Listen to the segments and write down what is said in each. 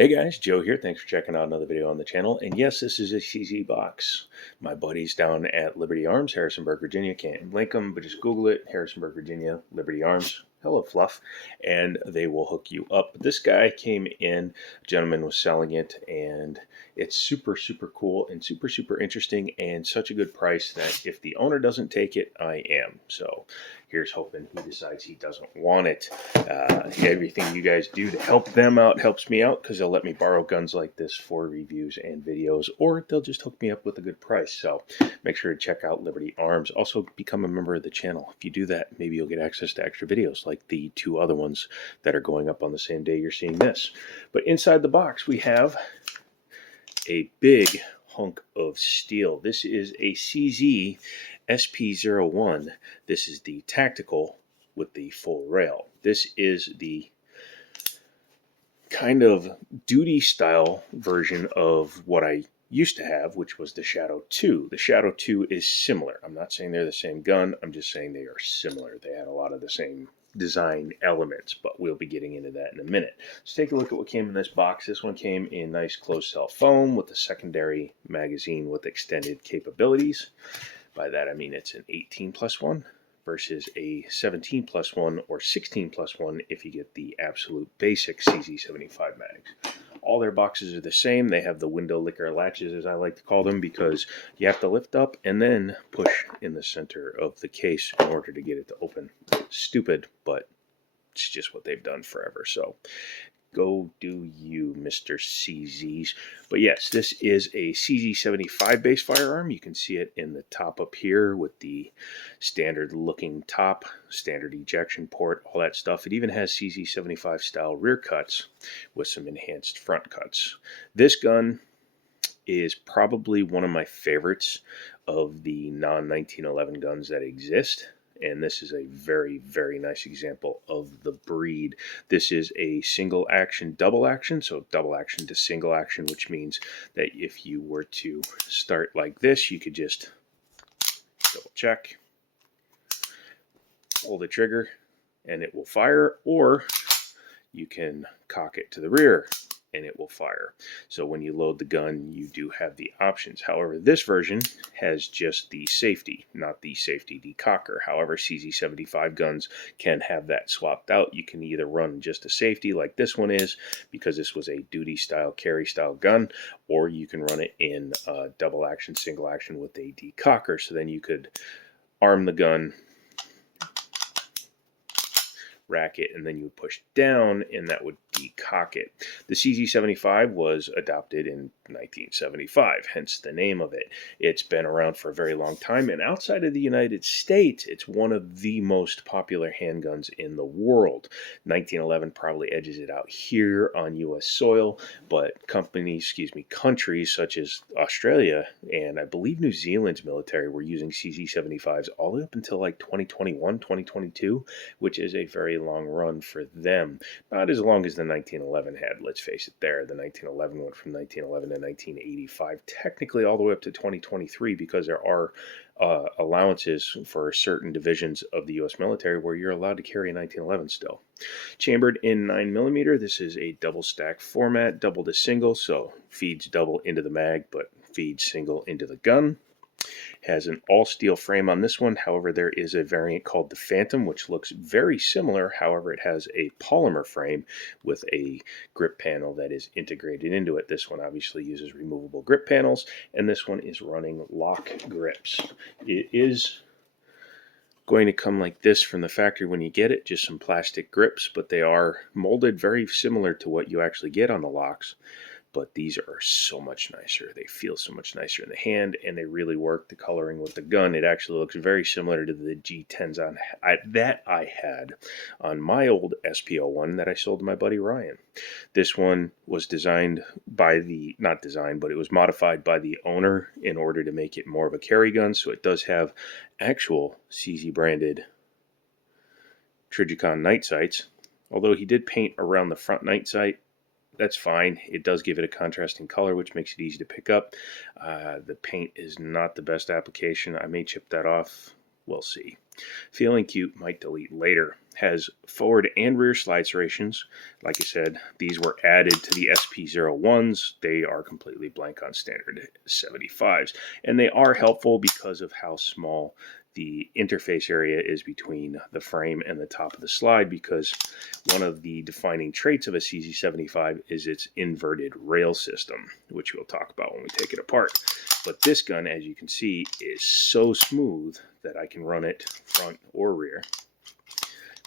Hey guys, Joe here. Thanks for checking out another video on the channel. And yes, this is a CZ box. My buddies down at Liberty Arms, Harrisonburg, Virginia. Can't link them, but just Google it. Harrisonburg, Virginia, Liberty Arms. Hello, Fluff. And they will hook you up. This guy came in, a gentleman was selling it, and it's super, super cool and super, super interesting and such a good price that if the owner doesn't take it, I am. So here's hoping he decides he doesn't want it. Everything you guys do to help them out helps me out because they'll let me borrow guns like this for reviews and videos, or they'll just hook me up with a good price. So make sure to check out Liberty Arms. Also, become a member of the channel. If you do that, maybe you'll get access to extra videos like the two other ones that are going up on the same day you're seeing this. But inside the box, we have a big hunk of steel. This is a CZ SP01. This is the tactical with the full rail. This is the kind of duty style version of what I used to have, which was the Shadow 2. The Shadow 2 is similar. I'm not saying they're the same gun. I'm just saying they are similar. They had a lot of the same design elements, but we'll be getting into that in a minute. Let's take a look at what came in this box. This one came in nice closed cell foam with a secondary magazine with extended capabilities. By that I mean it's an 18+1 versus a 17+1 or 16+1 if you get the absolute basic CZ75 mags. All their boxes are the same. They have the window licker latches, as I like to call them, because you have to lift up and then push in the center of the case in order to get it to open. Stupid, but it's just what they've done forever. So go do you, Mr. CZs. But yes, this is a CZ75 base firearm. You can see it in the top up here with the standard looking top, standard ejection port, all that stuff. It even has CZ75 style rear cuts with some enhanced front cuts. This gun is probably one of my favorites of the non-1911 guns that exist. And this is a very, very nice example of the breed. This is a single action, double action, so double action to single action, which means that if you were to start like this, you could just double check, pull the trigger, and it will fire, or you can cock it to the rear and it will fire. So when you load the gun, you do have the options. However, this version has just the safety, not the safety decocker. However, CZ75 guns can have that swapped out. You can either run just a safety like this one is, because this was a duty style, carry style gun, or you can run it in double action, single action with a decocker. So then you could arm the gun, rack it, and then you would push down and that would decock it. The CZ75 was adopted in 1975, hence the name of it. It's been around for a very long time, and outside of the United States, it's one of the most popular handguns in the world. 1911 probably edges it out here on US soil, but countries such as Australia and I believe New Zealand's military were using CZ75s all the way up until like 2021, 2022, which is a very long run for them. Not as long as the 1911 had, let's face it there. The 1911 went from 1911 to 1985, technically all the way up to 2023, because there are allowances for certain divisions of the U.S. military where you're allowed to carry a 1911 still. Chambered in 9mm, this is a double stack format, double to single, so feeds double into the mag, but feeds single into the gun. Has an all-steel frame on this one. However, there is a variant called the Phantom, which looks very similar. However, it has a polymer frame with a grip panel that is integrated into it. This one obviously uses removable grip panels, and this one is running lock grips. It is going to come like this from the factory when you get it, just some plastic grips, but they are molded very similar to what you actually get on the locks. But these are so much nicer. They feel so much nicer in the hand, and they really work the coloring with the gun. It actually looks very similar to the G10s that I had on my old SP01 that I sold to my buddy Ryan. This one was designed by not designed, but it was modified by the owner in order to make it more of a carry gun. So it does have actual CZ branded Trijicon night sights. Although he did paint around the front night sight, that's fine. It does give it a contrasting color, which makes it easy to pick up. The paint is not the best application. I may chip that off We'll see. Feeling Cute might delete later. Has forward and rear slide serrations. Like I said, these were added to the SP01s. They are completely blank on standard 75s. And they are helpful because of how small the interface area is between the frame and the top of the slide, because one of the defining traits of a CZ75 is its inverted rail system, which we'll talk about when we take it apart. But this gun, as you can see, is so smooth that I can run it front or rear.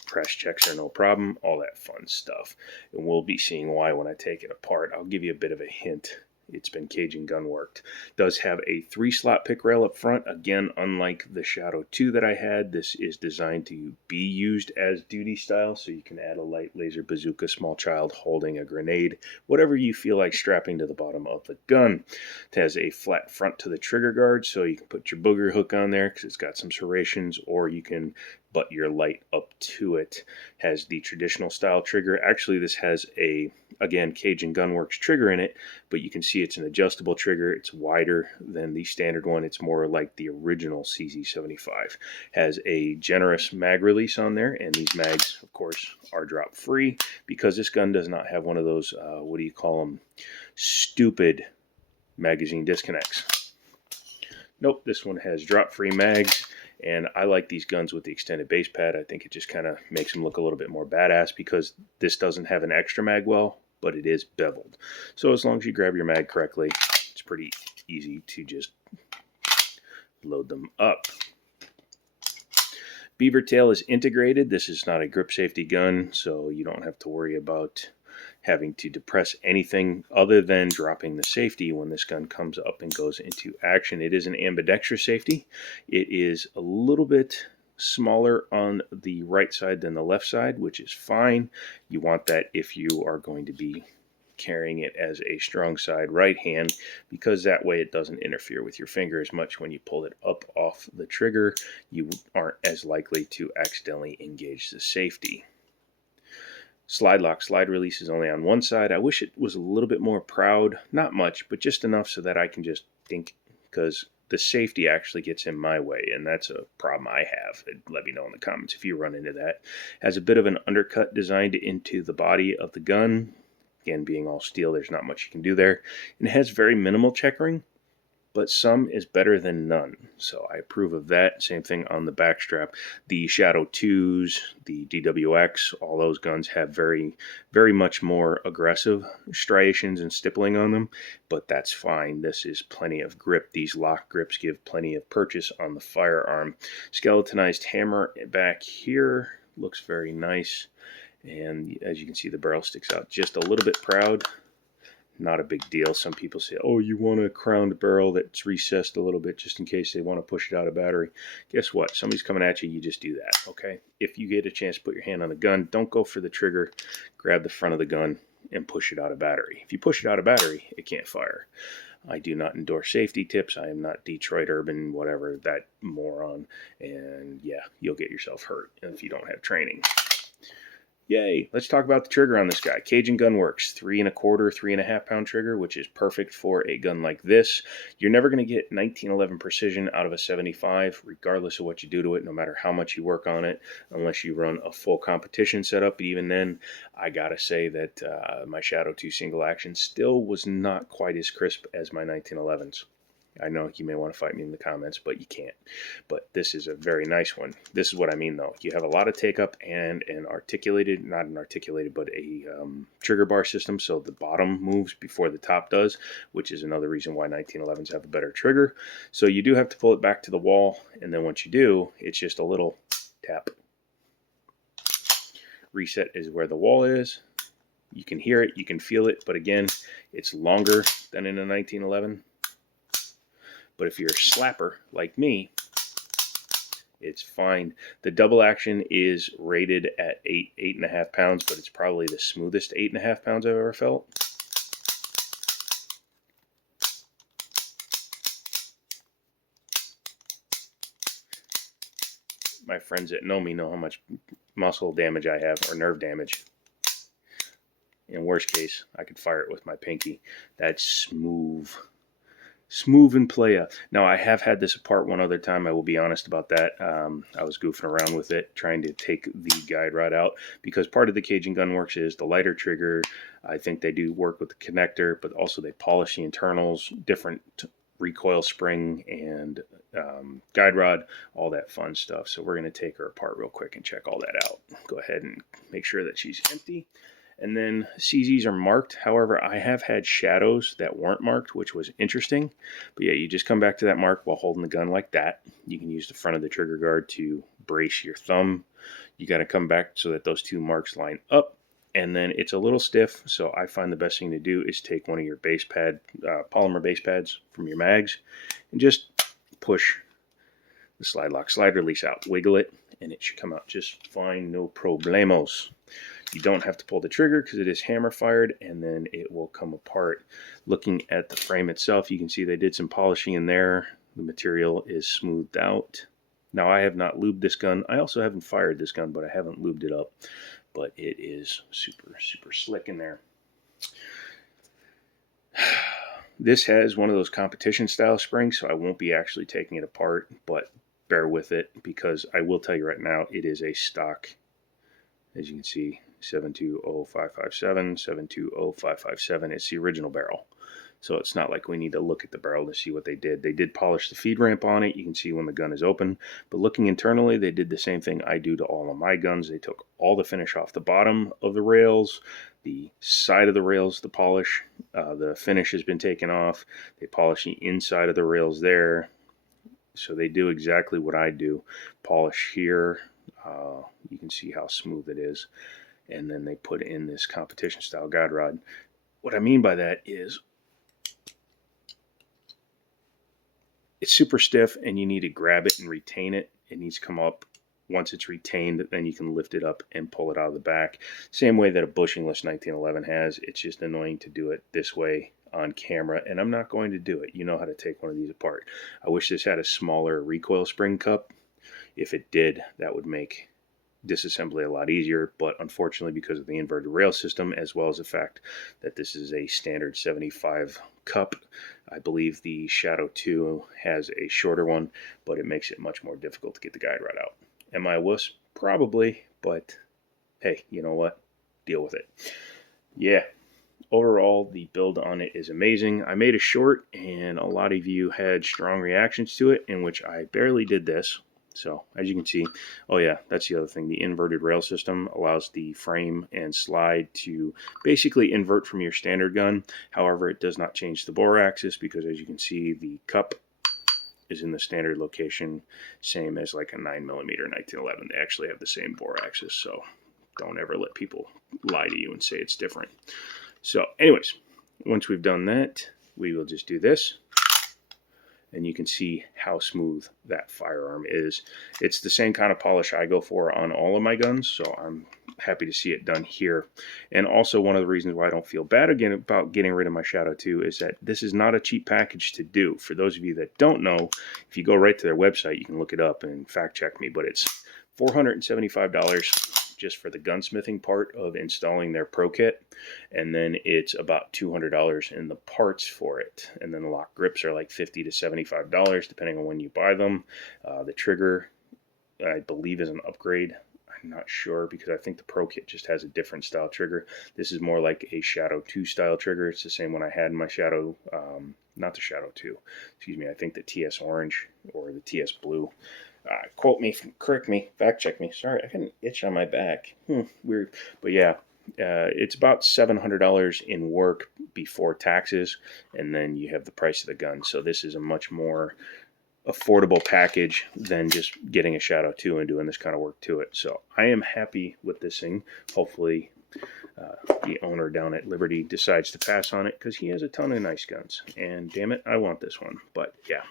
Press checks are no problem, all that fun stuff. And we'll be seeing why when I take it apart. I'll give you a bit of a hint. It's been Cajun gun worked. Does have a 3-slot pick rail up front. Again, unlike the Shadow 2 that I had, this is designed to be used as duty style, so you can add a light laser bazooka, small child holding a grenade, whatever you feel like strapping to the bottom of the gun. It has a flat front to the trigger guard, so you can put your booger hook on there because it's got some serrations, or you can butt your light up to it. Has the traditional style trigger. Actually, this has a, again, Cajun Gunworks trigger in it, but you can see it's an adjustable trigger. It's wider than the standard one. It's more like the original CZ75. Has a generous mag release on there, and these mags, of course, are drop free because this gun does not have one of those, what do you call them, stupid magazine disconnects. Nope, this one has drop free mags. And I like these guns with the extended base pad. I think it just kind of makes them look a little bit more badass because this doesn't have an extra mag well, but it is beveled. So as long as you grab your mag correctly, it's pretty easy to just load them up. Beaver tail is integrated. This is not a grip safety gun, so you don't have to worry about having to depress anything other than dropping the safety when this gun comes up and goes into action. It is an ambidextrous safety. It is a little bit smaller on the right side than the left side, which is fine. You want that if you are going to be carrying it as a strong side right hand, because that way it doesn't interfere with your finger as much when you pull it up off the trigger. You aren't as likely to accidentally engage the safety. Slide lock, slide release is only on one side. I wish it was a little bit more proud. Not much, but just enough so that I can just think, because the safety actually gets in my way, and that's a problem I have. Let me know in the comments if you run into that. Has a bit of an undercut designed into the body of the gun. Again, being all steel, there's not much you can do there. And it has very minimal checkering, but some is better than none. So I approve of that. Same thing on the back strap. The Shadow 2s, the DWX, all those guns have very, very much more aggressive striations and stippling on them, but that's fine. This is plenty of grip. These lock grips give plenty of purchase on the firearm. Skeletonized hammer back here looks very nice. And as you can see, the barrel sticks out just a little bit proud. Not a big deal. Some people say, oh, you want a crowned barrel that's recessed a little bit just in case they want to push it out of battery. Guess what? Somebody's coming at you, you just do that, okay? If you get a chance to put your hand on the gun, don't go for the trigger. Grab the front of the gun and push it out of battery. If you push it out of battery, it can't fire. I do not endorse safety tips. I am not Detroit Urban, whatever, that moron. And yeah, you'll get yourself hurt if you don't have training. Yay! Let's talk about the trigger on this guy. Cajun Gunworks, 3 1/4, 3.5 pound trigger, which is perfect for a gun like this. You're never going to get 1911 precision out of a 75, regardless of what you do to it, no matter how much you work on it, unless you run a full competition setup. But even then, I gotta say that my Shadow 2 single action still was not quite as crisp as my 1911s. I know you may want to fight me in the comments, but you can't. But this is a very nice one. This is what I mean, though. You have a lot of take-up and an articulated, not an articulated, but a trigger bar system, so the bottom moves before the top does, which is another reason why 1911s have a better trigger. So you do have to pull it back to the wall, and then once you do, it's just a little tap. Reset is where the wall is. You can hear it, you can feel it, but again, it's longer than in a 1911. But if you're a slapper like me, it's fine. The double action is rated at 8.5 pounds, but it's probably the smoothest 8.5 pounds I've ever felt. My friends that know me know how much muscle damage I have, or nerve damage. In worst case, I could fire it with my pinky. That's smooth. Smooth and playa. Now, I have had this apart one other time. I will be honest about that. I was goofing around with it, trying to take the guide rod out, because part of the Cajun Gunworks is the lighter trigger. I think they do work with the connector, but also they polish the internals, different recoil spring and guide rod, all that fun stuff. So we're going to take her apart real quick and check all that out. Go ahead and make sure that she's empty. And then CZs are marked. However, I have had shadows that weren't marked, which was interesting. But yeah, you just come back to that mark while holding the gun like that. You can use the front of the trigger guard to brace your thumb. You got to come back so that those two marks line up. And then it's a little stiff, so I find the best thing to do is take one of your base pad, polymer base pads from your mags, and just push the slide lock, slide release out, wiggle it, and it should come out just fine, no problemos. You don't have to pull the trigger because it is hammer fired, and then it will come apart. Looking at the frame itself, you can see they did some polishing in there. The material is smoothed out. Now, I have not lubed this gun. I also haven't fired this gun, but I haven't lubed it up. But it is super, super slick in there. This has one of those competition style springs, so I won't be actually taking it apart, but bear with it, because I will tell you right now, it is a stock, as you can see, 720-557, 720-557. It's the original barrel. So it's not like we need to look at the barrel to see what they did. They did polish the feed ramp on it. You can see when the gun is open. But looking internally, they did the same thing I do to all of my guns. They took all the finish off the bottom of the rails, the side of the rails, the polish. The finish has been taken off. They polish the inside of the rails there. So they do exactly what I do. Polish here. You can see how smooth it is. And then they put in this competition style guide rod. What I mean by that is it's super stiff, and you need to grab it and retain it. It needs to come up. Once it's retained, then you can lift it up and pull it out of the back. Same way that a bushingless 1911 has. It's just annoying to do it this way on camera, and I'm not going to do it. You know how to take one of these apart. I wish this had a smaller recoil spring cup. If it did, that would make disassembly a lot easier, but unfortunately, because of the inverted rail system, as well as the fact that this is a standard 75 cup, I believe the Shadow 2 has a shorter one, but it makes it much more difficult to get the guide rod out. Am I a wuss? Probably, but hey, you know what? Deal with it. Yeah, overall, the build on it is amazing. I made a short, and a lot of you had strong reactions to it, in which I barely did this. So, as you can see, oh yeah, that's the other thing. The inverted rail system allows the frame and slide to basically invert from your standard gun. However, it does not change the bore axis, because as you can see, the cup is in the standard location, same as like a 9mm 1911. They actually have the same bore axis, so don't ever let people lie to you and say it's different. So, anyways, once we've done that, we will just do this. And you can see how smooth that firearm is. It's the same kind of polish I go for on all of my guns, so I'm happy to see it done here. And also, one of the reasons why I don't feel bad again about getting rid of my Shadow 2 is that this is not a cheap package to do. For those of you that don't know, if you go right to their website, you can look it up and fact check me, but it's $475 just for the gunsmithing part of installing their Pro Kit, and then it's about $200 in the parts for it, and then the lock grips are like $50 to $75 depending on when you buy them. The trigger, I believe, is an upgrade. I'm not sure, because I think the Pro Kit just has a different style trigger. This is more like a Shadow 2 style trigger. It's the same one I had in my Shadow, not the Shadow 2, excuse me, I think the TS Orange or the TS Blue. Quote me, correct me, fact check me. Sorry, I got an itch on my back. Weird. But yeah, it's about $700 in work before taxes, and then you have the price of the gun. So this is a much more affordable package than just getting a Shadow 2 and doing this kind of work to it. So I am happy with this thing. Hopefully the owner down at Liberty decides to pass on it, because he has a ton of nice guns. And damn it, I want this one. But yeah.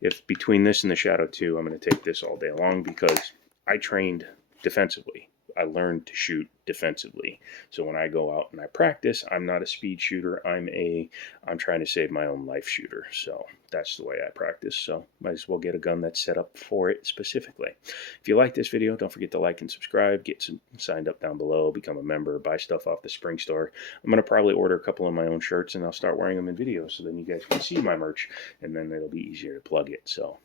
If between this and the Shadow 2, I'm going to take this all day long, because I trained defensively. I learned to shoot defensively. So when I go out and I practice, I'm not a speed shooter. I'm trying to save my own life shooter. So that's the way I practice. So might as well get a gun that's set up for it specifically. If you like this video, don't forget to like and subscribe. Get signed up down below. Become a member. Buy stuff off the Spring Store. I'm going to probably order a couple of my own shirts, and I'll start wearing them in videos, so then you guys can see my merch, and then it'll be easier to plug it. So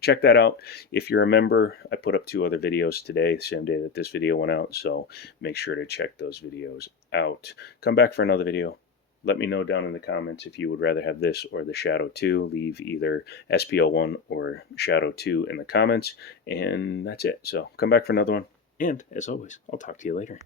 check that out. If you're a member, I put up 2 other videos today, the same day that this video went out, so make sure to check those videos out. Come back for another video. Let me know down in the comments if you would rather have this or the Shadow 2. Leave either SPL1 or Shadow 2 in the comments, and that's it. So come back for another one, and as always, I'll talk to you later.